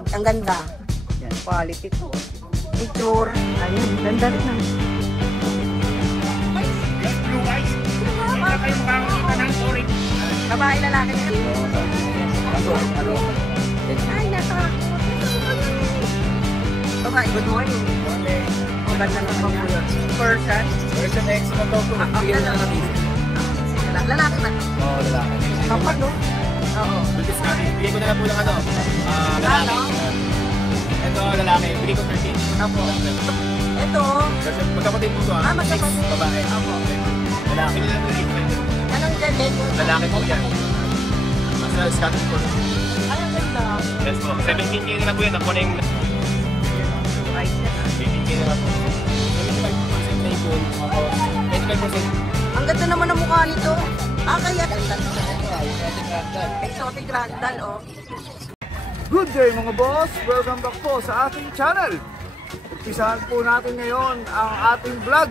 Ang ganda. Yan, quality po. Picture. Ayun, ganda rin na. Blue eyes. Hindi na kayo makakakita ng orange. Babae, lalaki na. Ay, nakakot. Babae, good morning. Ang ganda naman po. Person. Version X na to. Lalaki ba? Oo, lalaki. Kapag, no? Oo. Butis natin. Bigay ko na lang po lang ano. Lalaki. Ito, lalaki. Bigay ko 13. Apo. Ito. Kasi magkapatid po ito. Magkapatid. Babae. Apo. Lalaki. Anong ganda? Lalaki po yan. Nasa Scottish po. Ay, ang ganda. Yes po. 17K na lang po yan. Ako na yung 18K na lang po. 75% na ipon. Ako 25%. Ang ganda naman ang mukha nito. Kaya exotic ragdoll, oh. Good day mga boss! Welcome back po sa ating channel. Umpisahan po natin ngayon ang ating vlog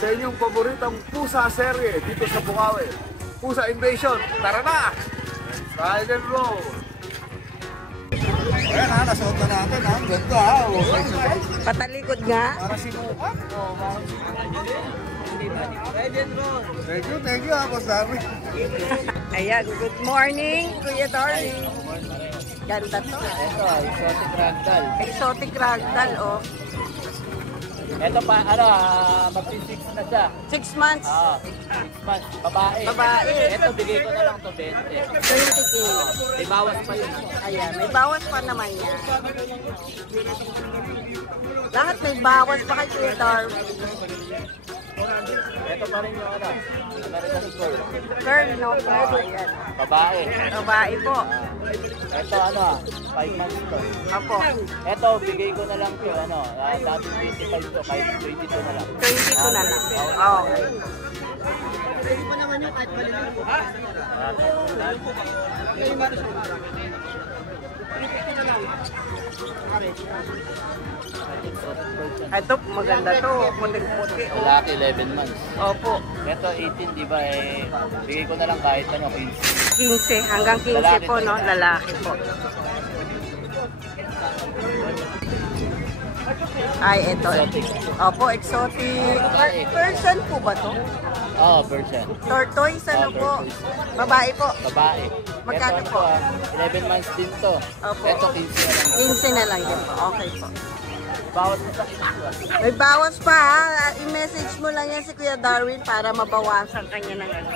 sa inyong paboritong pusa serye dito sa Bukawi. Pusa Invasion, tara na! Let's ride and roll! Ayan ha, nasuot na natin ha. Ganda ha. Patalikod nga. Para sinukat. Thank you ha, Boss Darwin. Ayan, good morning, Kuya Darwin. Ganda to. Ito, exotic ragdoll. Exotic ragdoll, oh. Ito pa, mag-6 na siya. 6 months. 6 months. Babae. Babae. Ito, bigay ko na lang to 20. 20K. May bawas pa yun. Ayan, may bawas pa naman yan. Lahat may bawas pa kay Kuya Darwin. Ito pa rin yung American Girl. Girl, no? Oh, ayan. Babae. Babae po. Ito 5 months to. Apo. Ito, bigay ko na lang to, dati 25 to, kahit 22 na lang. 22 na lang. Okay. Ito, maganda to. Puting-puti. Oh. Lalaki, 11 months. Opo. Ito, 18, di ba, bigay ko na lang kahit 15. 15. Hanggang 15 po, no? Lalaki po. Ay, ito. Opo, exotic. Person po ba to? Oo, version. Tortoise, ano po? Babae po. Babae. Magkano Ito, po? 11 months din to. Opo. Ito, 15 na lang. 15 na lang din po. Okay po. Bawat mo sa 15. May bawas pa ha. I-message mo lang yan si Kuya Darwin para mabawasan kanya ng ano.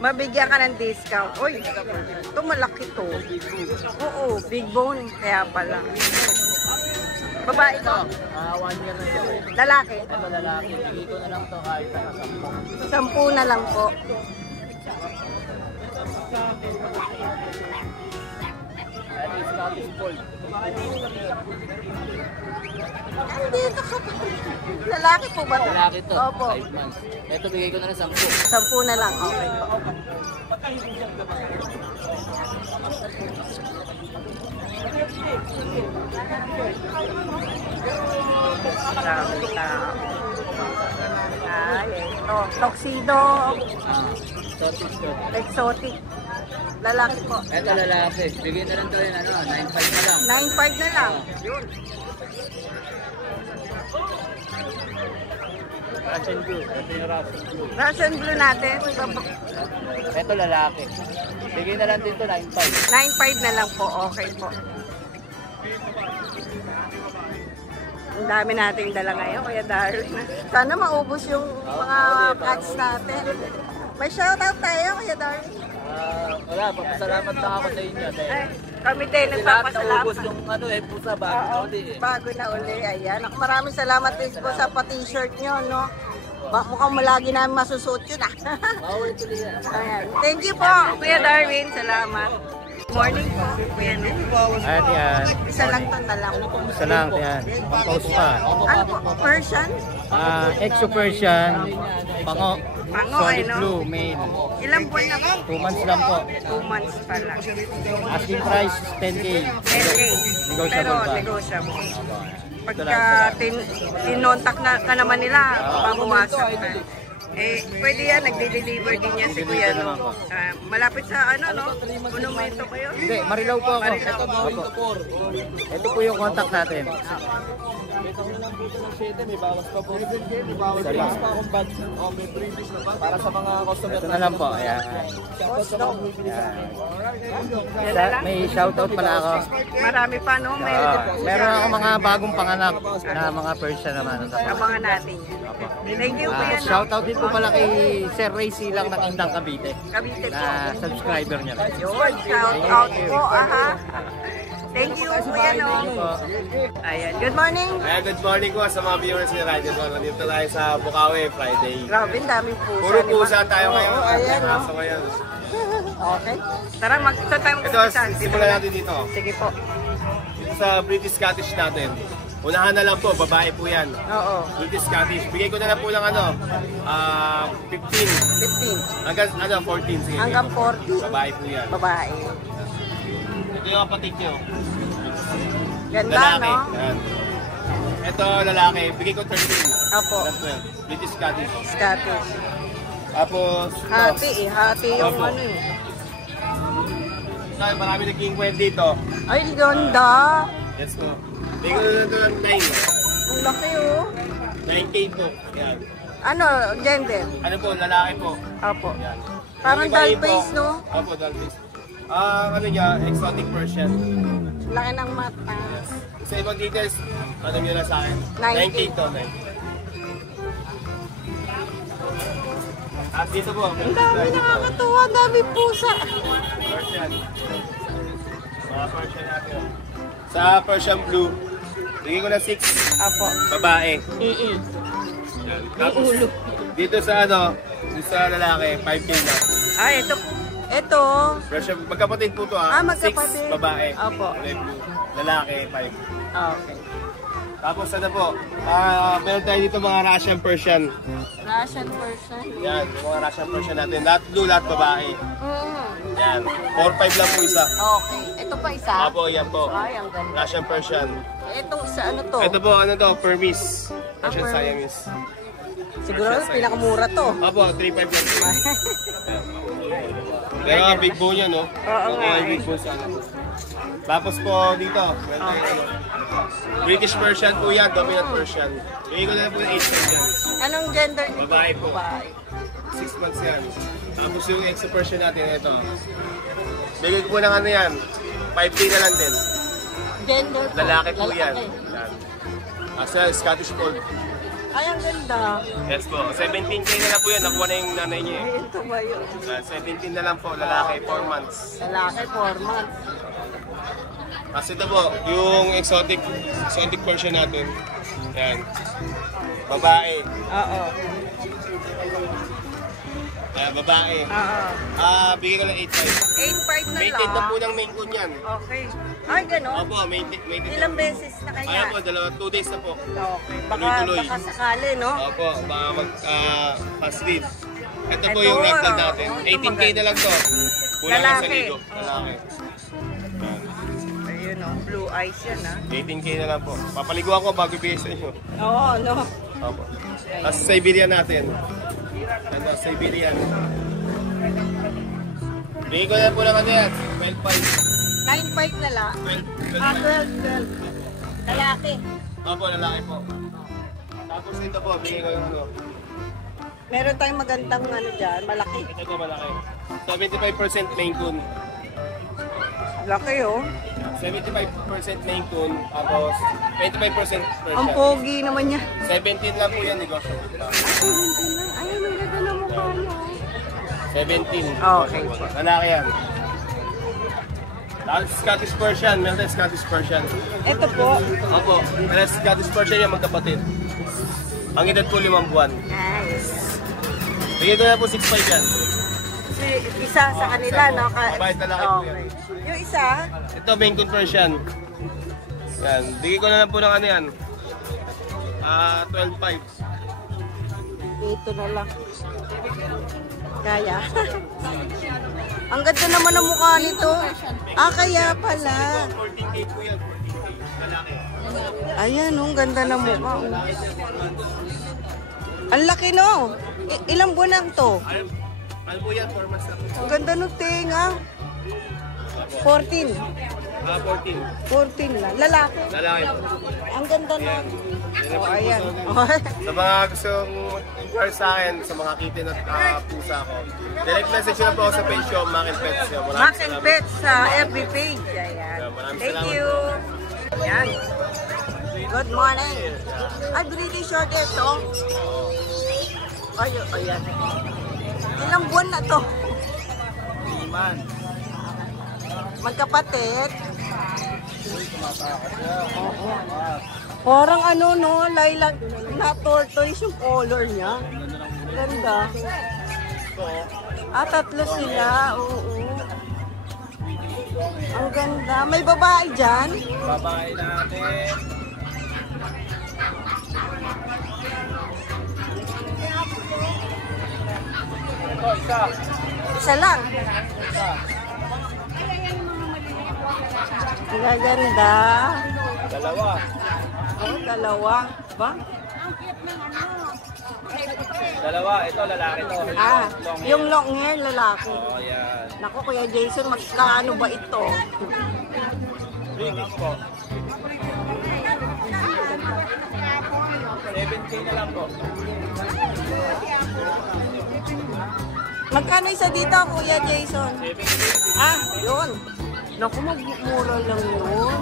Mabigyan ka ng discount. Uy, ito malaki to. Oo, big bone. Kaya pala. Babae to. 1 year na siya. Lalaki. Ito lalaki. Bigay ko na lang to kahit 10. 10 na lang po. Ito yung Scottish Fold. Dito ka pa. Lalaki po ba to? Lalaki to. Opo. 5 months. Ito bigay ko na lang 10. 10 na lang. Okay po. Dami tao. Ay, ito. Tuxedo. Scottish Fold. Exotic. Lalaki po. Ito lalaki. Bigay na lang to yun, 9.5 na lang. 9.5 na lang. Yun. Russian Blue. Ito yung Russian Blue. Russian blue natin. Ito lalaki. Bigay na lang din to 9.5. 9.5 na lang po. Okay po. Ang dami nating dala ngayon, Kuya Darwin. Sana maubos yung mga cats natin. May shoutout tayo, Kuya Darwin. Wala, papasalamat lang ako sa inyo. Ay, kami din Lahat nagpapasalamat. naubos yung pusa bago uli. Bago na uli. Ayan. Ako, maraming salamat din po sa pa-t-shirt nyo, no? Mukhang malagi namin masusuot yun, ah. Maulit ulit yan. Ayan. Thank you po, Kuya Darwin. Salamat. Morning po, Kuya Darwin. Ayan yan. Isa lang to na lang. Isa lang yan. Pang-post pa. Ano po? Persian? Exo Persian. Pango. Pango, Solid no? blue, male. Ilang buwan na po? 2 months lang po. 2 months pa lang. Asking price 10K. 10K. Negotiable Pero pa. negotiable. Pagka tinontak na ka naman nila, babawasan na. Pwede yan, nagde-deliver din yan si Kuya, no? Malapit sa ano, no? Monumento kayo? Hindi, Marilao po ako. Opo. Ito po yung contact natin. May bawas pa po. May bawas pa akong bag. May previous na bag. Para sa mga customer. Ito na lang po. Ayan. May shoutout pala ako. Marami pa, no? Meron ako mga bagong panganak na mga Persian naman. Abangan natin. Thank you, Kuya, no? Shoutout din po pala kay Sir Ray Silang ng Indang Cavite. Cavite po. Na subscriber niya rin. Yun, shout out po, aha. Thank you, Kuya, no? Ayan, good morning. Good morning po sa mga viewers ni Radio Zone. Nandito tayo sa Bukawi, Friday. Grabe, daming pusa. Puro di ba? pusa tayo ngayon. Oo, ayan, no? So ngayon. Okay. Tara, saan tayo Ito, mag-umpisa? simulan natin dito. Sige po. Dito sa British Scottish natin. Unahan na lang po, babae po yan. Oo. British Scottish. Bigay ko na lang po ng 15. 15. Hanggang 14. Sige, Hanggang bigay ko. 40. Babae po yan. Babae. Ito yung kapatid nyo. Ganda, Lalaki. no? Yan. Ito, lalaki. Bigay ko 13. Opo. Hanggang 12. British Scottish. Scottish. Tapos, Hati eh. Hati yung Opo. ano eh. ito, marami naging kwent dito. Ay, ganda. Yes po. Bigay ko na lang ito ng 9. Ang laki oh. 9K po. Yan. Ano, gender? Ano po, lalaki po. Opo. Yan. Parang Yung doll iba face, po. no? Opo, doll face. Ano niya, exotic Persian. Laki ng mata. Sa ibang details, ano nyo na sa akin? 9K. 9K to, 9K. At dito po, Ang dami nakakatuwa. Ang dami pusa. Persian. Mga Persian natin. Sa Persian Blue, bigay ko na 6. Opo. Babae. May Tapos, ulo. dito sa dito sa lalaki, 5K na. Ah, ito. Ito. Persian, magkapatid po to Magkapatid. 6 babae. Opo. Kulay blue. Lalaki, 5. Okay. Tapos ano po, meron tayo dito mga Russian Persian. Russian person. Yan, yung mga Russian Persian natin. Lahat blue, lahat babae. Yan, 4-5 lang po isa. Okay. Ito pa isa. Apo, yan po. Ay, ang ganda. Russian Persian. Ito sa ano to? Ito po, ano to, Permis. Russian Permis. Siamese. Siguro pinakamura to. Apo, 3-5 lang po. Pero big bone yan, no? Oo nga eh. Big bone sa ano. Tapos po dito, meron tayo, British Persian po yan, dominant Persian. Bigay ko na lang po yung 8 yan. Anong gender nito? Babae po. Babae. 6 months yan. Tapos yung extra Persian natin, ito. Bigay ko po ng ano yan, 5K na lang din. Gender po. Lalaki po yan. Lalaki. Yan. Asa Scottish Fold. Ay, ang ganda. Yes po, 17K na lang po yan, nakuha na yung nanay niya. Ay, ito ba yun? 17 na lang po, lalaki, 4 months. Lalaki, 4 months. Kasi ito po, yung exotic Persian natin. Yan. Babae. Oo. Yan, babae. Oo. Bigay ko lang 8.5. 8.5 na Maintain na lang. po ng main coon yan. Okay. Ay, gano'n? Opo, maintain. Ilang beses na kaya? Ayan po, 2 days na po. Okay. Tuloy-tuloy. Baka sakali, no? Opo, baka fast feed. Ito po Ito, yung ragdoll natin. ito 18K na lang to. Kulang lang sa Lalaki. ligo. Lalaki. Ayun, oh. Blue eyes yan, ha? 18K na lang po. Papaliguan ko bago ibigay sa inyo. Oo, no? Opo. Tapos Siberian natin. Ano, Siberian. Bigay ko na po lang ano yan. 12.5. 9.5 na lang. 12. 12. Lalaki. Opo, lalaki po. Tapos ito po, bigay ko yung ano. Meron tayong magandang ano dyan, malaki. Ito po malaki. 75% main coon. Laki, oh. 75% main coon. Tapos 25% Persian. Ang pogi naman niya. 17 lang po yan, negosyo. Ay, may ganda na mukha niya. 17. Okay. Lalaki yan. Tapos Scottish Persian, meron tayong Scottish Persian. Ito po. Opo, meron Scottish Persian yung magkapatid. Ang edad po 5 buwan. Nice. Bigay ko na po 6.5 yan. Si, isa sa kanila, isa po. no? Mabait na laki po yan. Yung isa, Ito, main coon Persian. Yan, bigay ko na lang po ng ano yan. 12.5. dito na lang. Kaya. Ang ganda naman ang mukha nito. Ah, kaya pala. 14K po yan, 14K. Lalaki. Ayan, oh, ang ganda ng mukha. Oh. Ang laki, no? Ilang buwan lang to? Ano po yan? 4 months na po. Ang ganda ng tenga. 14. 14. 14 lang. Lalaki. Lalaki po. Ang ganda nun. Oh, ayan. Sa mga gustong inquire sa akin, sa mga kitten at pusa ko, direct message na po ako sa page ko, Mac and Pets. Mac and Pets sa FB page. Ayan. Thank you. Ayan. Good morning. Ay, British short ito. Ay, ayan. Ilang buwan na to? Magkapatid. Oo. Parang ano no, lilac na tortoise yung color niya. Ganda. Tatlo sila. Oo. Ang ganda. May babae dyan? Babae natin. Ito, isa. Isa lang. Ang ganda. Dalawa. Oh, dalawa. Ba? Dalawa, ito lalaki to. Long hair. Yung long hair lalaki. Oh, yan. Naku, Kuya Jason, magkano ba ito? British po. 7K na lang po. Magkano isa dito, Kuya Jason? 7K. Yun. Naku, magmura lang yun.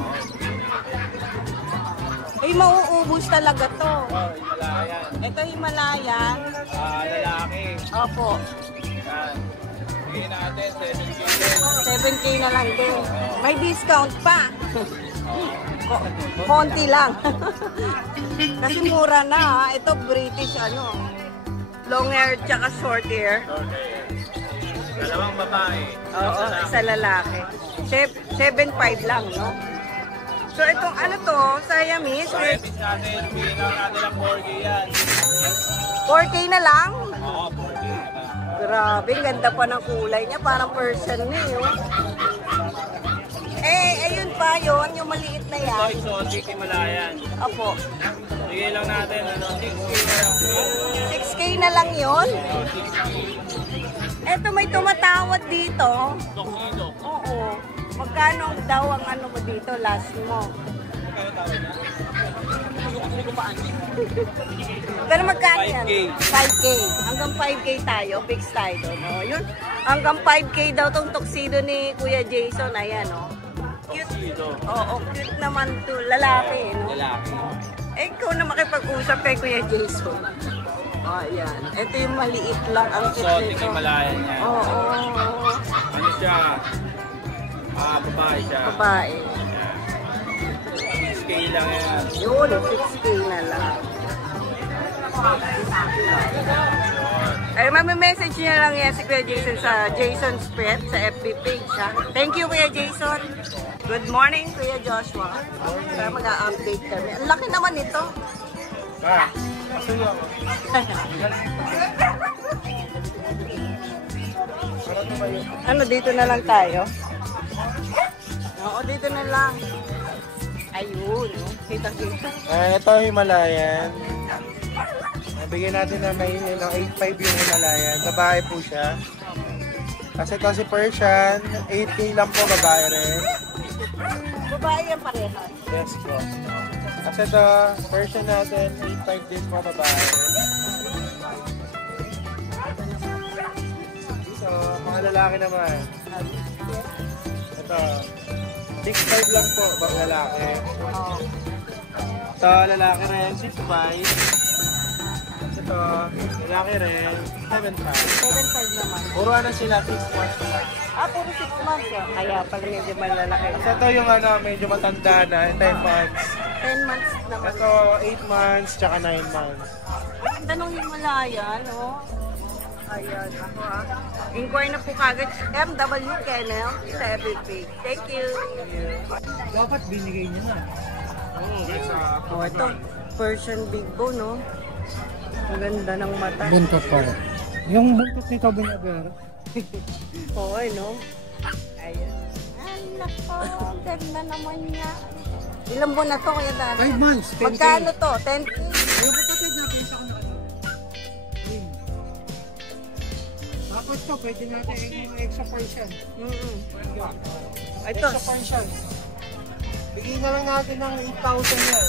Ay, mauubos talaga to. Oh, Himalayan. Ito Himalayan. Lalaki. Opo. Yan. Bigyan natin 7K. 7K na lang din. May discount pa. Konti lang. Kasi mura na ha. Ito British ano. Long hair tsaka short hair. Dalawang babae. Oo, isa lalaki. 7.5 lang, no? So itong ano to, Siamese, Siamese natin. Bigyan natin ng 4K yan. 4K na lang? Oo, 4K na lang. Grabe, ganda pa ng kulay niya, parang Persian na yun. Ayun pa yun, yung maliit na Ito, yan. exotic Himalayan. Opo, Bigyan lang natin, 6K na lang. 6K na lang yun. 6K. Eto may tumatawad dito. Tuxedo. Oo. Magkano daw ang ano mo dito, last mo? Pero magkano yan? 5K. 5K. Hanggang 5K tayo, fix tayo doon. Oh, yun. Hanggang 5K daw tong tuxedo ni Kuya Jason. Ayan, oh. Cute. Tuxedo. Oo, cute naman to. Lalaki, no? Lalaki. Ikaw na makipag-usap kay Kuya Jason. Oh, ayan. Ito yung maliit lang ang cute Exotic nito. Himalayan yan. Oo. Ano siya? Babae siya. Babae. 6K lang yan. Yun, 6K na lang. Ay, message niya lang yan si Kuya Jason sa Jason's Pet sa FB page, ha? Thank you, Kuya Jason. Good morning, Kuya Joshua. Para mag-update kami. Ang laki naman ito. Ano, dito na lang tayo? Oo, dito na lang. Ayun, oh. Kita-kita. Ito Himalayan. Nabigyan natin na may 8.5 yung Himalayan. Babae po siya. Kasi ito si Persian, 8K lang po babae rin. Babae yan pareha. Yes po. Kasi ito, Persian natin, 8.5 din po babae. So, mga lalaki naman. Ito, 6.5 lang po, bang lalaki. Oh. Ito, lalaki rin, 6.5. Ito, lalaki rin, 7.5. 7.5 naman. Puro na sila, 6 months. Puro 6 months. Kaya pala medyo malalaki. Kasi ito yung medyo matanda na, 10 months. 10 months naman. Ito, 8 months, tsaka 9 months. Ang tanong Himalaya, no? Ayan, ako Inquire na po kagad MW Kennel sa FB. Thank you. Dapat binigay niya na. Oh, ito, Persian Big Bone, no? Ang ganda ng mata. Buntot pa rin. Yung buntot nito binagar. Oo, no? Ayan. Ay, nako, ganda naman niya. Ilang buwan na to, Kuya Dara? 5 months, 10K. Magkano to? 10K? Yung kapatid na, pesa ko na. Tapos to, pwede natin yung extra Persian. Ito, Extra Persian. Bigyan na lang natin ng 8,000 yan.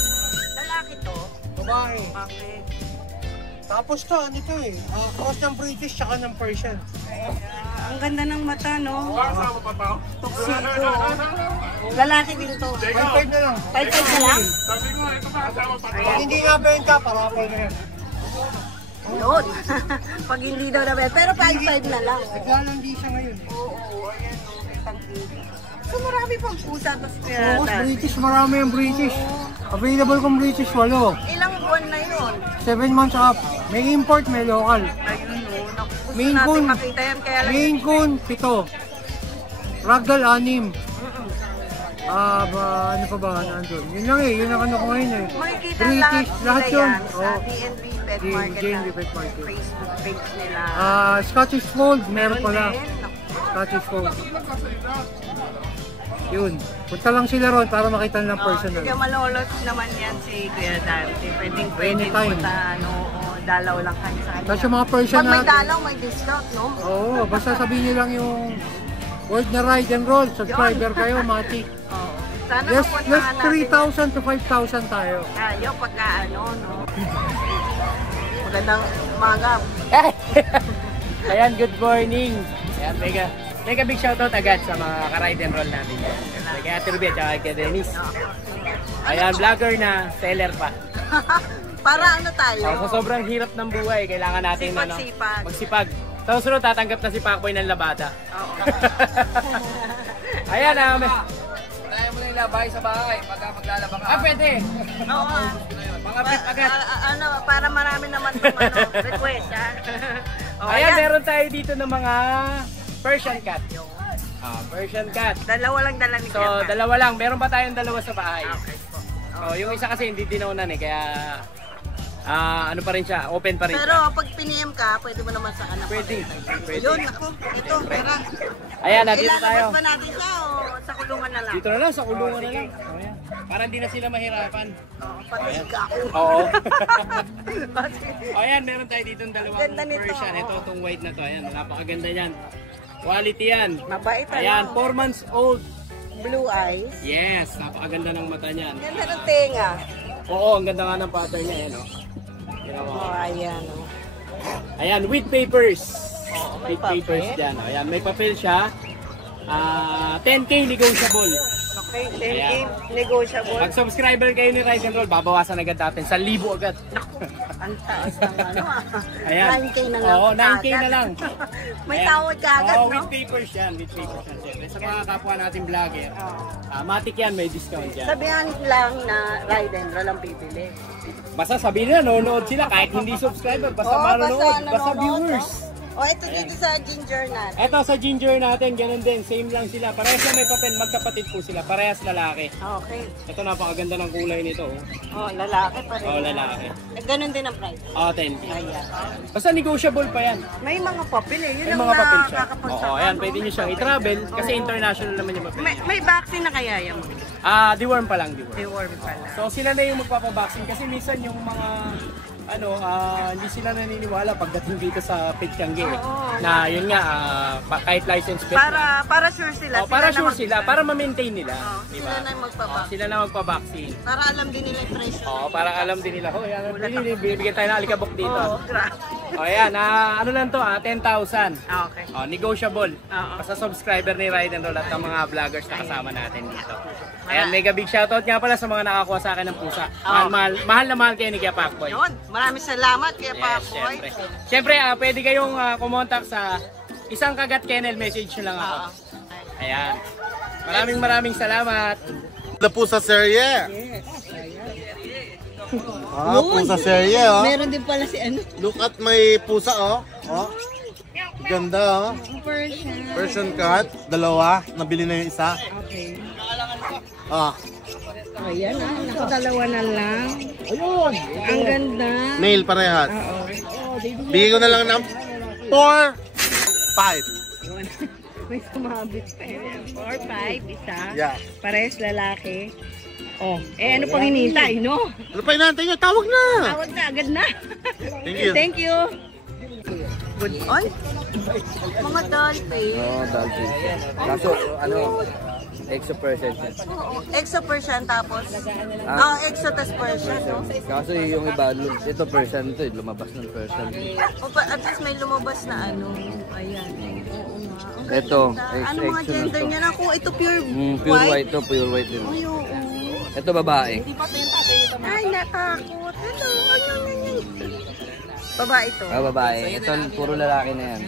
lalaki to. Babae. Okay. Tapos to, ano to eh. Cross ng British tsaka ng Persian. Ang ganda ng mata, no? Tuxedo. Lalaki din to. 5,500 na lang. 5,500 na lang? Pag hindi nga benta, parapal na yan. Yun. Pag hindi daw na pero 5,500 na lang. Naglalandi siya ngayon. Oo, ayan. So marami pang pusa tapos kaya Oo, British, marami yung British. Available kung British, 8. ilang buwan na yun? 7 months up. May import, may local. Ayun, no. Gusto Maine natin Coon. makita yan kaya lang. Maine Coon, 7. Ragdoll, 6. Ano pa ba? Nandun? Yun lang eh, yun ang ano ko ngayon eh. Makikita British, lahat yun. sa Oo. DNB Pet Market DNB na Pet Market. Facebook page nila. Scottish Fold, meron pala. din. Naku, Scottish Fold. Yun. Punta lang sila ron para makita ng personal. Sige, malolot naman yan si Kuya Dante. Pwede Anytime. punta, ano, o dalaw lang kayo sa kanya. Tapos yung mga Persian Pag may natin. dalaw, may discount, no? Oo, basta sabihin nyo lang yung word na ride and roll. Subscriber kayo, mati. Oo. Sana Yes, mapuntahan natin. 3,000 to 5,000 tayo. Tayo pagka ano, no? Magandang umaga. Ayan, good morning. Ayan, mega big shoutout agad sa mga ka-ride and roll natin. Kay Ate Ruby at saka kay Dennis. Ayan, vlogger na, seller pa. Para ano tayo? Sa sobrang hirap ng buhay, kailangan natin Sipag-sipag. magsipag. Sa susunod, tatanggap na si Pacboy ng labada. Oo. Ayan, Kaya mo na ilabay sa bahay pagka maglalaba ka. pwede. Oo. Mga bit agad. Ano, para marami naman itong ano, request, ha? O, Ayan, meron tayo dito ng mga Persian cat. Persian cat. Dalawa lang dala ni So, Kuya. dalawa lang. Meron pa tayong dalawa sa bahay. Okay po. So, yung isa kasi hindi dinaunan eh, kaya ano pa rin siya, open pa rin Pero siya. pag piniem ka, pwede mo naman sa anak. Pwede. Yun, ako. Ito, tara. Ayan, nandito tayo. Ilalabas ba natin siya o sa kulungan na lang? Dito na lang, sa kulungan na lang. Ayan. Para hindi na sila mahirapan. Patig ako. Oo. Ayan, meron tayo dito ng dalawang Ganda nito, Persian. Ito, oo. itong white na to. Ayan, napakaganda yan. Quality yan. Mabait ano? Ayan, 4 months old. Blue eyes. Yes, napakaganda ng mata niyan. Ganda ng tenga. Oo, ang ganda nga ng pattern niya. Ayan, oh. Ginawa ko. Oh, ayan. Oh. Ayan, with papers. may With papers papel. dyan. Ayan, may papel siya. 10K negotiable. Okay, 10K Ayan. negotiable. Pag subscriber kayo ni Ride and Roll, babawasan agad natin. 1,000 agad. Ang taas ng ano Ayan. 9K na lang. Oo, 9K agad. na lang. May Ayan. tawad ka agad, Oo, no? with papers yan. With papers yan. Siyempre. Sa mga kapwa natin vlogger, matik yan, may discount yan. Sabihan lang na ride and roll ang pipili. Basta sabihin nila, nanonood sila kahit hindi subscriber. Basta Oo, manonood, basta nanonood, viewers. no? O, ito dito sa ginger natin. Eto sa ginger natin, ganun din. Same lang sila. Parehas na may papel. Magkapatid po sila. Parehas lalaki. Okay. Ito napakaganda ng kulay nito. Oh, lalaki pa rin. Oo, lalaki. Ganun din ang price. 10K. Ayan. Basta negotiable pa yan. May mga papel eh. Yun May ang mga papel siya. nakakapagtaka, Oo, ayan. no? Pwede nyo siyang i-travel kasi international naman yung papel. May vaccine na kaya yan mo? Deworm pa lang, deworm. Deworm pala. So sila na yung magpapabaksin kasi minsan yung mga hindi sila naniniwala pagdating dito sa Petchange na yun nga kahit license plate Para sure sila. na. Para na sure sila, para ma-maintain nila. Sila na yung magpapaksin. Sila na magpabaksin. Para alam din nila yung presyo. Oo, para alam din nila, bibigyan tayo ng alikabok dito. Oo, grabe. O yan, ano lang to, 10,000. Okay. Negotiable. Oo. Basta subscriber ni Ride and Roll at ng mga vloggers na kasama natin dito. Ayan, mega big shoutout nga pala sa mga nakakuha sa akin ng pusa. Mahal na mahal kayo ni Kuya Pacboy. Yun. Maraming salamat kay Pacboy. Siyempre, pwede kayong kumontak sa Isang Kagat Kennel, message nyo lang ako. Ayan. Maraming salamat. The Pusa serye. Yes. Pusa serye, oh. Meron din pala si ano? Look at my pusa, oh. Oh. Ganda, oh. Persian. Persian cat, dalawa. Nabili na yung isa. Okay. Ah, Ayan nakadalawa na lang. Ayun. Ang ganda. male parehas. Oo. Bigay ko na lang ng 4, 5. May sumabit pa yun. 4, 5, isa. Yeah. Parehas lalaki. Oh, ano pang hinihintay, no? Ano pa inaantay nyo? Tawag na! Tawag na, agad na. Thank you. Thank you. Good. Oy, Mga dolphin. Oo, dolphin. Kaso, ano, exo Persian siya. Oo, exo Persian tapos. Exo tas Persian, no? Kaso yung iba, ito Persian ito, lumabas ng Persian. At least may lumabas na ano. Ayan. Oo nga. Ito, Ano mga gender niya na? Kung ito pure pure white to, pure white din. Ay, oo. Ito babae. Ay, natakot. Ano? Babae ito. Babae. Ito, puro lalaki na yan.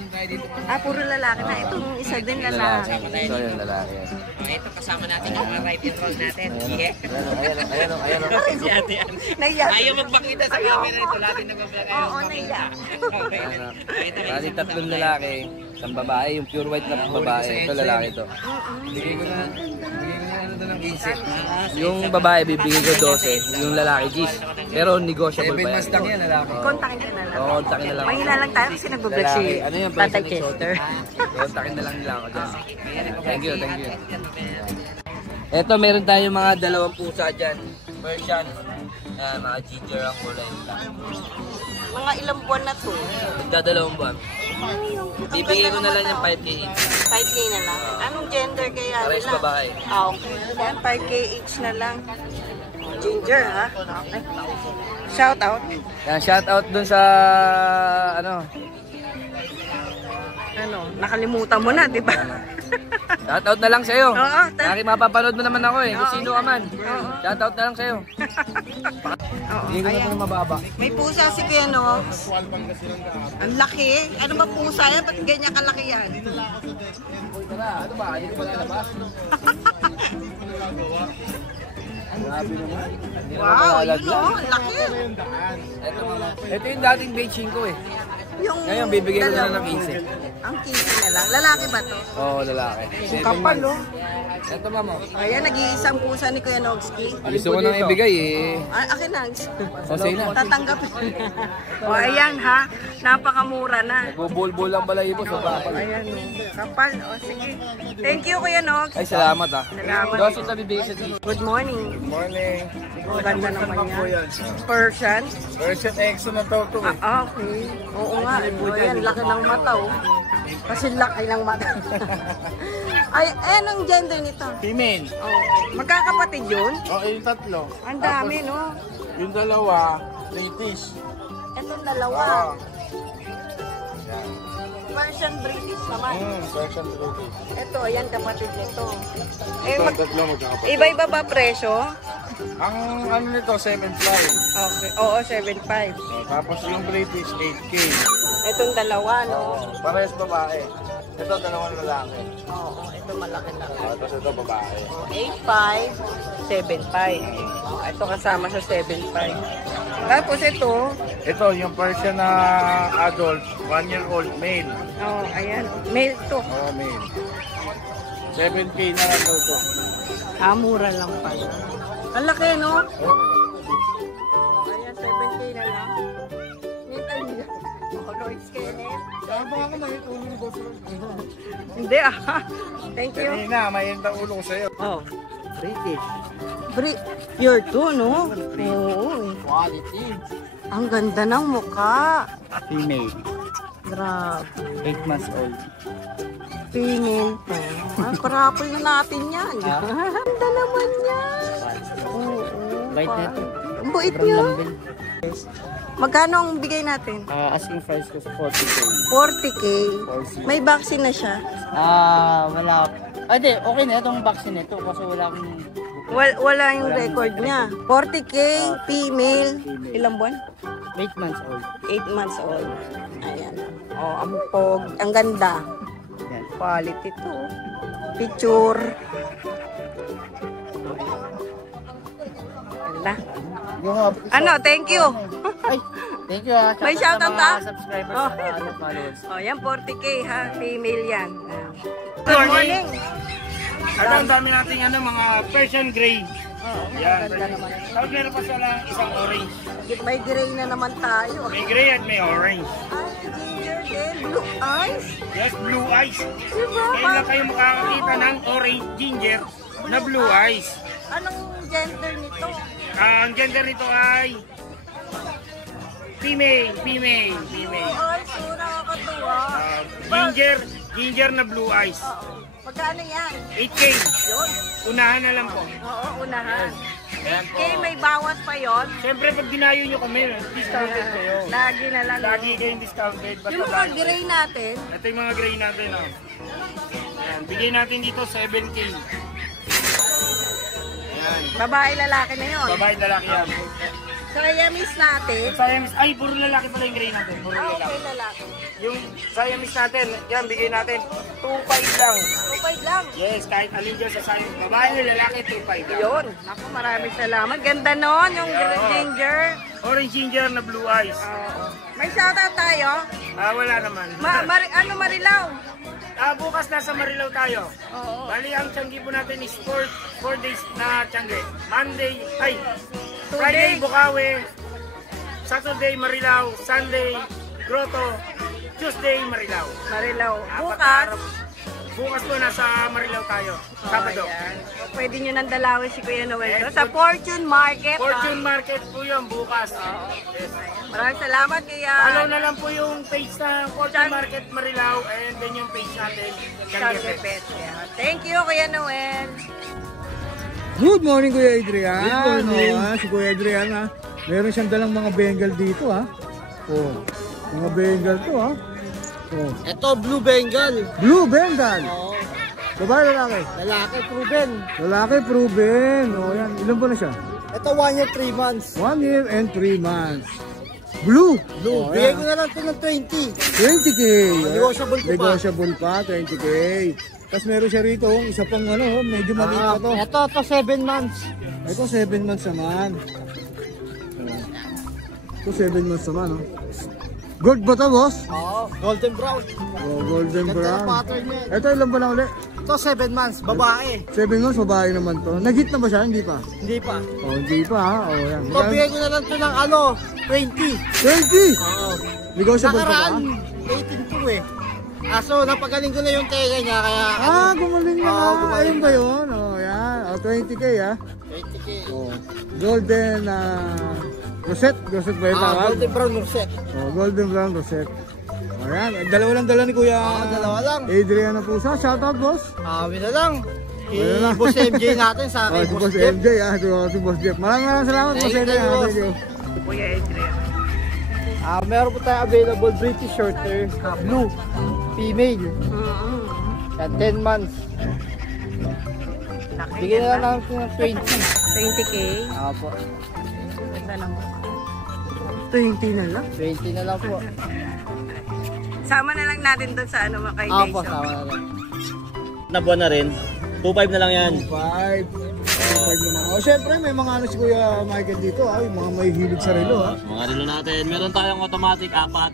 Puro lalaki na. Itong isa din lalaki. Ito yung lalaki. Ito kasama natin yung mga right and roll natin. Ayan. Naiyak. Ayaw magpakita sa camera ito. Lagi nag-vlog. Oo, naiyak. Bali, tatlong lalaki. Isang babae, yung pure white na babae. Ito lalaki to. Bigay ko na ano to ng 15. Yung babae, bibigyan ko 12. Yung lalaki, Gis. Pero negotiable 7 pa months lang yan, lalaki. Kontakin ka na lang. Oo, kontakin na lang. Mahina lang tayo kasi nag-vlog si Lalaki. Ano yung Tatay person Chester. Kontakin na lang nila ako dyan. Thank you. Eto, meron tayong mga dalawang pusa dyan. Persian. Mga ginger ang kulay nila. Mga ilang buwan na to. Nagdadalawang buwan. Bibigay ko na lang yung 5K each. 5K na lang. Anong gender kaya nila? Pares babae. Okay. Yan, 5K each na lang. Ginger, ha? Okay. Shout out. Yan, shout out dun sa Nakalimutan mo na, di ba? shout out na lang sa'yo. Oo. Lagi mapapanood mo naman ako eh. Kung sino ka man. Shout out na lang sa'yo. Hindi ko na mababa. May pusa si Kuya Nox. Ang laki. Ano ba pusa yan? Ba't ganyan kalaki yan? Ano ba? Hindi ko ba lalabas? Wow, yun o. Ang laki. Ito yung dating beijing ko eh. Yung Ngayon, bibigyan ko na lang ng 15. Ang 15 na lang. Lalaki ba to? Oo, lalaki. Ang kapal, oh. Ito mamo. Ayan, nag-iisang pusa ni Kuya Nogski. Gusto ko nang ibigay eh. Akin na. Sa'yo na. Tatanggapin. O, ayan ha. Napakamura na. Nagbubulbul lang balahibo sa kapal. Ayan, kapal. O, sige. Thank you, Kuya Nox. Ay, salamat ah. Salamat. Dosis na bibigay sa dito. Good morning. Morning. Ang ganda naman yan. Persian. Persian exo na to eh. Okay. Oo nga. O, yan, laki ng mata, oh. Kasi laki ng mata. Ay, anong gender nito? Female. Okay. Magkakapatid yun? Yung tatlo. Ang dami, no? Yung dalawa, British. Itong dalawa. Persian British naman. Persian British. Ito, ayan kapatid nito. Eh, Tatlo magkakapatid. iba-iba ba presyo? Ang ano nito, 7.5. Okay. Oo, 7.5. Tapos yung British, 8K. Itong dalawa, no? Parehas babae. Ito, dalawang lalaki. Oo, ito malaki na. Tapos ito, babae. 8.5, 7.5. Ito kasama sa 7.5. Tapos ito, Ito, yung Persian na adult, 1-year-old male. ayan, male to. Male. 7K na lang daw to. Mura lang pala. Ang laki, no? Ayan, 7K na lang. Nita niya. Noise Kenneth. Hindi Thank you. Kanina, mainit ang ulo ko sa'yo. Oh, British. Pure to, no? Oo. Quality. Ang ganda ng mukha. Female. Grabe. 8 months old. Female to. Parapol na natin yan. Ganda naman yan. Oo. Bait na ito. Ang bait niya. Magkano ang bigay natin? Asking price ko sa 40K. 40K. May vaccine na siya. Wala. Hindi, okay na itong vaccine nito kasi wala akong... Wala yung record niya. 40K, female. Ilang buwan? 8 months old. 8 months old. Ayan. Oh, ang pog. Ang ganda. Quality to. Picture. Ganda. Ano, thank you. Ay, thank you ah. May shoutout ka? Subscribers Oh. na followers. Oh, yan 40K ha. Female yan. Good morning. Ang dami nating mga Persian Grey. Yan. Ganda naman. Tapos meron pa sila isang orange. May gray na naman tayo. May gray at may orange. Ay, ginger din. Blue eyes. Yes, blue eyes. Diba? Kaya lang kayo makakakita ng orange ginger na blue eyes. Anong gender nito? Ang gender nito ay Female. Ay, so nakakatuwa. Ginger na blue eyes. Oo. Magkano yan? 8K. Yun. Unahan na lang po. Oo, unahan. Ayan po. Okay, may bawas pa yon. Siyempre pag dinayo nyo kami, discounted kayo. Lagi na lang. Lagi kayong discounted. Basta Yung mga lagi. gray natin. Ito yung mga gray natin. Oh. Ayan, bigay natin dito 7K. Ayan. Babae, lalaki na yun. Babae lalaki yan. Siamese natin. Siamese, ay puro lalaki pala yung gray natin. Puro Ah, lalaki. okay, lalaki. Yung Siamese natin, yan bigay natin 2.5 lang. 2.5 lang. Yes, kahit alin dyan sa Siamese. Babae na lalaki, 2.5 lang. Yun. Naku, maraming salamat. Ganda nun, yung ginger. Orange ginger na blue eyes. Oo. May shoutout tayo. Wala naman. Marilaw? Bukas nasa Marilao tayo. Oo. Bali, ang tiyanggi po natin is 4 days na tiyanggi. Friday, Bukawi. Saturday, Marilao. Sunday, Grotto. Tuesday, Marilao. Marilaw. Bukas. Bukas po nasa Marilao tayo. Sabado. Ayan. Pwede nyo nang dalawin si Kuya Noel doon. Sa Fortune Market. Fortune Market po yun bukas. Yes. Maraming salamat Kuya. Follow na lang po yung page na Fortune Market Marilao and then yung page natin. Changi Pet. Yeah. Thank you Kuya Noel. Good morning, Kuya Adrian. Good morning. Si Kuya Adrian, ha. Meron siyang dalang mga Bengal dito, ha. Oh, mga Bengal to, ha. Oh. Ito, Blue Bengal. Blue Bengal. Oo. Babae, lalaki. Lalaki, proven. Lalaki, proven. Oh, yan. Ilan po na siya? Ito, 1 year, 3 months. 1 year and 3 months. Blue. Blue. Oh, Bigay yan. ko na lang ito ng 20. 20K. Negotiable ko pa. Negotiable pa, 20K. Tapos meron siya rito, isa pang ano, medyo maliit pa to. Ito, 7 months. Ito 7 months naman. Ito 7 months naman, oh. Gold ba to, boss? Oo, golden brown. Oh, golden Ganda brown. ng pattern niya. Ito ilan ba na uli? Ito, 7 months, babae. 7 months, babae naman to. Nag-hit na ba siya? Hindi pa. Hindi pa. Oh, hindi pa, ha? Oh, yan. Ito, bigay ko na lang ito ng 20. 20! Oo. Negotiable pa ba? Nakaraan, 18 to eh. Aso, napagaling ko na yung tega niya, kaya Gumaling na. Oo, gumaling Ayun ba yun? Oh, yan. Oh, 20K, ha? 20K. Oh. Golden, rosette. Rosette ba yung tawag? Golden brown rosette. Oh, golden brown rosette. Oh, yan. Dalawa lang dala ni Kuya. Dalawa lang. Adrian na pusa. Shoutout, boss. Amin na lang. Ayun na. Boss MJ natin sa Oh, akin. si Boss MJ, ha? Si Boss Jeff. Maraming salamat, Boss Thank you, MJ. boss. Thank you. Kuya Adrian. Meron po tayo available British Shorter, blue, female. Yan, 10 months. Bigyan na lang natin ng 20. 20K. Apo. Ganda lang. 20 na lang. 20 na lang po. Sama na lang natin doon sa ano kay Apo, Dayso. sama na lang. Nabuan na rin. 2.5 na lang yan. 5 naman. Oh, syempre may mga ano si Kuya Michael dito, ha? Yung mga may hilig sa relo, ha? Mga relo natin. Meron tayong automatic 4.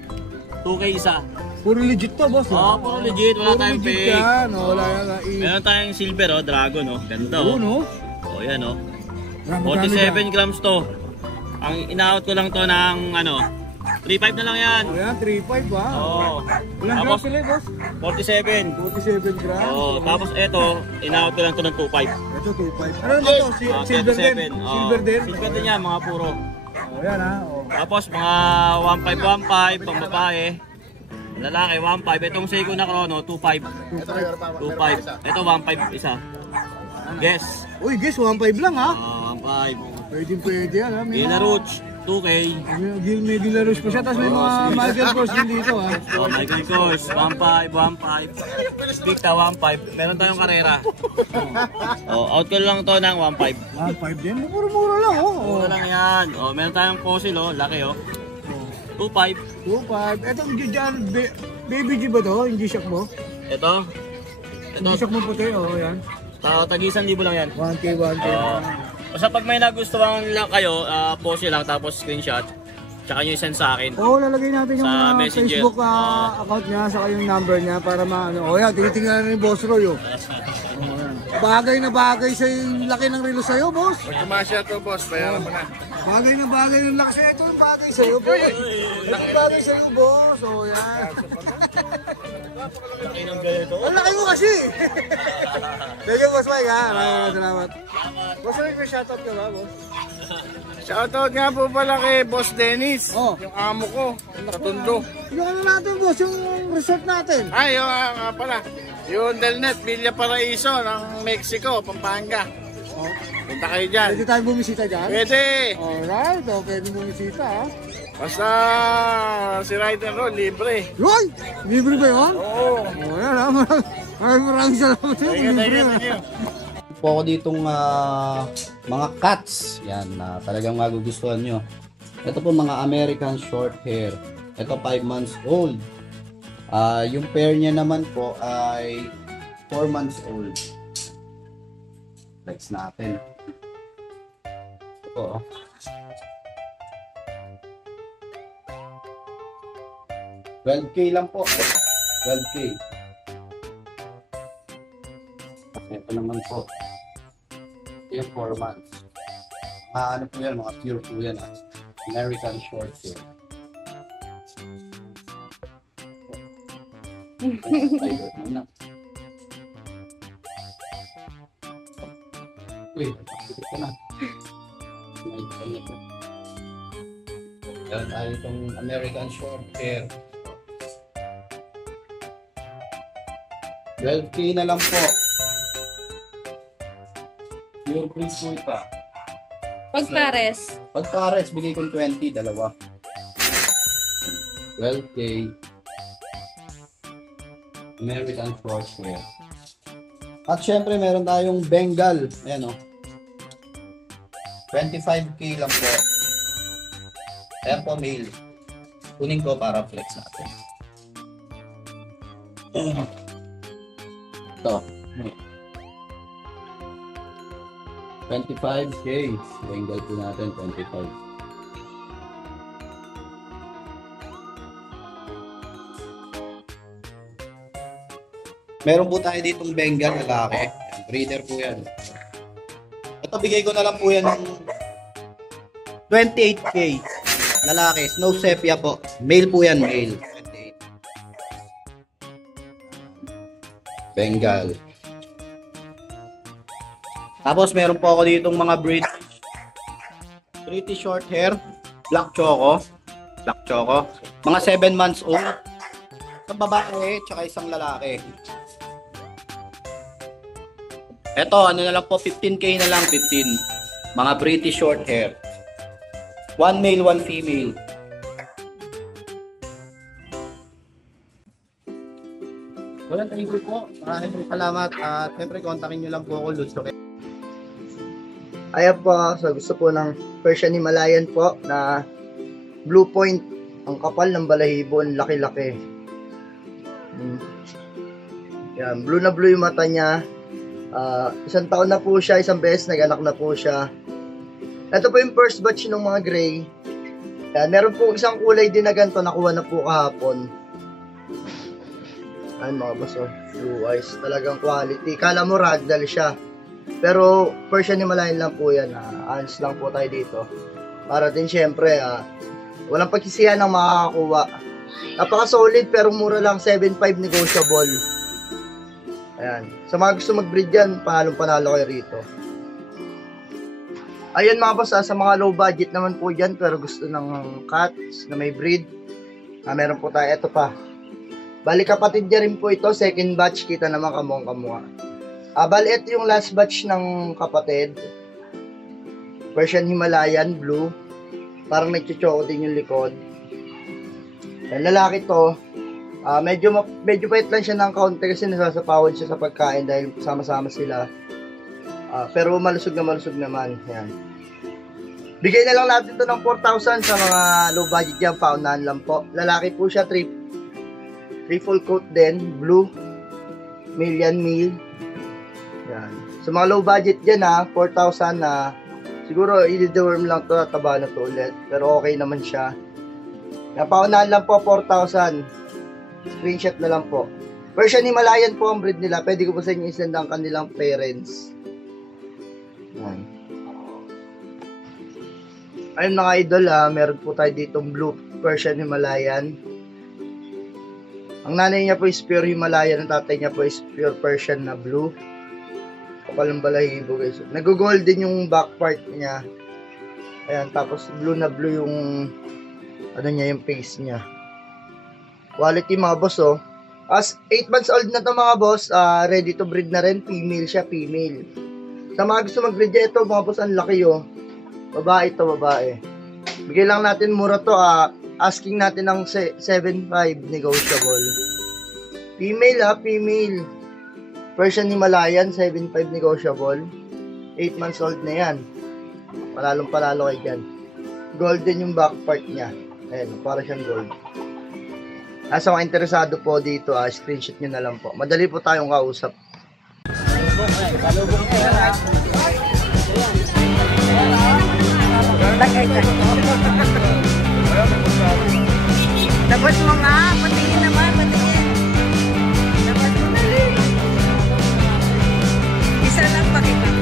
2K isa. Puro legit to, boss. Oo, puro legit. Wala Puro tayong legit fake. yan. Oh, wala yan. Meron tayong silver, oh. Dragon, oh. Ganda, Oo, oh. no? Oh, yan, oh. Magkano 47 grams to. Ang in-out ko lang to ng, 3.5 na lang yan. Oh, yan, 3.5, ha? Oo. Ilang Tapos, grams sila, boss? 47. 47 grams. Oo. Tapos, eto, in-out ko lang to ng 2.5. Ito, 2.5. Ano ba ito? Silver din? 37. Oo. Silver din? Silver din yan, mga puro. Oh, yan, ha? Oh. Tapos, mga 1.5, 1.5, pang babae. Lalaki, 1.5. Itong Seiko na Chrono, 2.5. 2.5. Ito, 1.5 isa. Guess. Uy, guys, 1.5 lang, ha? 1.5. Pwede yan, ha? Gina Roach, 2K. May Gilaros pa siya, tapos may mga Michael Kors din dito, ha? Oh, Michael Kors, 1.5, 1.5. Victa, 1.5. Meron tayong karera. Oh, out ko lang to ng 1.5. 1.5 din? Mura-mura lang, oh. Mura lang yan. Oh, meron tayong fossil, oh. Laki, oh. 2.5. 2.5. Etong dyan, baby G ba to? Yung G-Shock mo? Ito. Yung G-Shock mo puti, oh, yan. Tag-1,000 lang yan. 1K, 1K. Basta pag may nagustuhan lang kayo, post nyo lang tapos screenshot. Tsaka nyo i-send sa akin. Oo, lalagay natin yung Sa Messenger. Facebook account niya, saka yung number niya para maano. O yan, tinitingnan na ni Boss Roy, oh. Bagay na bagay sa yung laki ng relo sa'yo, boss. Kumasya to, boss. Bayaran mo na. Bagay na bagay ng laki sa'yo. Ito yung bagay sa'yo, boss. Laki bagay sa'yo, boss. O yan. Laki ng ganito. Ang laki mo kasi. Thank you, Boss Mike, ha. Salamat. Boss Roy, may shoutout ka ba, boss? Shoutout nga po pala kay Boss Dennis, yung amo ko, sa Tondo. Yung ano natin boss, yung resort natin. Ay, yung nga pala, yung Delnet, Villa Paraiso ng Mexico, Pampanga. Punta kayo dyan. Pwede tayo bumisita dyan? Pwede! Alright, pwede bumisita ha. Basta si Ride and Roll, libre. Roy! Libre ba yun? Oo. Yan ha, maraming salamat sa'yo. Libre ha. Po ako ditong mga cats. Yan, na talagang magugustuhan nyo. Ito po mga American short hair. Ito 5 months old. Yung pair niya naman po ay 4 months old. Flex natin. Ito. 12K lang po. 12K. Ito naman po. Yung 4 months. Ano po yan, mga pure po yan. American short hair. Uy, pakikit ko na. Yan ay itong American short hair. 12K na lang po. Pure breed po ito. Pag pares. Pag pares, bigay kong 20, dalawa. 12K. American short hair. At syempre, meron tayong Bengal. Ayan o. 25K lang po. Ayan po, male. Kunin ko para flex natin. Ito. 25K. Bengal po natin, 25. Meron po tayo ditong Bengal lalaki. Ayan, breeder po yan. Ito, bigay ko na lang po yan ng 28K. Lalaki, snow sepia po. Male po yan, male. 28. Bengal. Tapos meron po ako ditong mga British short hair, black choco. Mga 7 months old. Isang babae, tsaka isang lalaki. Ito, ano na lang po, 15K na lang, 15. Mga British short hair. 1 male, 1 female. Walang thank you po. Maraming salamat. At siyempre, kontakin nyo lang po ako, Lutz. Ayan po, so gusto po ng Persian Himalayan po na Blue Point. Ang kapal ng balahibo, ang laki-laki. Yan, blue na blue yung mata niya. 1 taon na po siya, 1 beses nag-anak na po siya. Ito po yung first batch ng mga gray. Yan, meron po isang kulay din na ganito, nakuha na po kahapon. Ayan mga boss, blue eyes, talagang quality. Kala mo ragdoll siya. Pero Persian Himalayan lang po yan, honest lang po tayo dito. Para din syempre, walang pagsisihan ng makakakuha. Napaka solid pero mura lang, 7.5 negotiable. Ayan. Sa mga gusto mag-breed yan, panalo kayo rito. Ayan mga boss, sa mga low budget naman po dyan, pero gusto ng cats na may breed. Meron po tayo, ito pa. Bali kapatid niya rin po ito, second batch, kita naman kamuha. Bali ito yung last batch ng kapatid. Persian Himalayan, blue. Parang nagchuchoko din yung likod. Ayan, lalaki to. Medyo pait lang siya ng kaunti kasi nasasapawan siya sa pagkain dahil sama-sama sila. Pero malusog naman. Yan. Bigay na lang natin to ng 4,000 sa mga low budget dyan. Paunahan lang po. Lalaki po siya, 3 full coat din. Blue. Male yan, male. Yan. Sa mga low budget dyan 4,000 na siguro i-deworm lang to, taba na to ulit. Pero okay naman siya. Paunahan lang po, 4,000. Screenshot na lang po. Persian Himalayan po ang breed nila. Pwede ko po sa inyo isend ang kanilang parents. Ayun mga idol, meron po tayo ditong blue Persian Himalayan. Ang nanay niya po is pure Himalayan. Ang tatay niya po is pure Persian na blue. Kapal ng balahibo guys. Nag-gold din yung back part niya. Ayan, tapos blue na blue yung ano niya, yung face niya. Quality mga boss, oh. As 8 months old na to mga boss, ready to breed na rin. Female siya, female. Sa mga gusto mag-breed ito, mga boss, ang laki, oh. Babae to, babae. Bigay lang natin mura to, asking natin ng 7.5 negotiable. Female, female. Persian Himalayan, 7.5 negotiable. 8 months old na yan. Palalong palalo kay dyan. Golden yung back part niya. Ayan, para siyang gold. Sa mga interesado po dito, screenshot nyo na lang po. Madali po tayong kausap. Labas mo nga, patingin naman, patingin. Labas mo na rin. Isa lang pakita.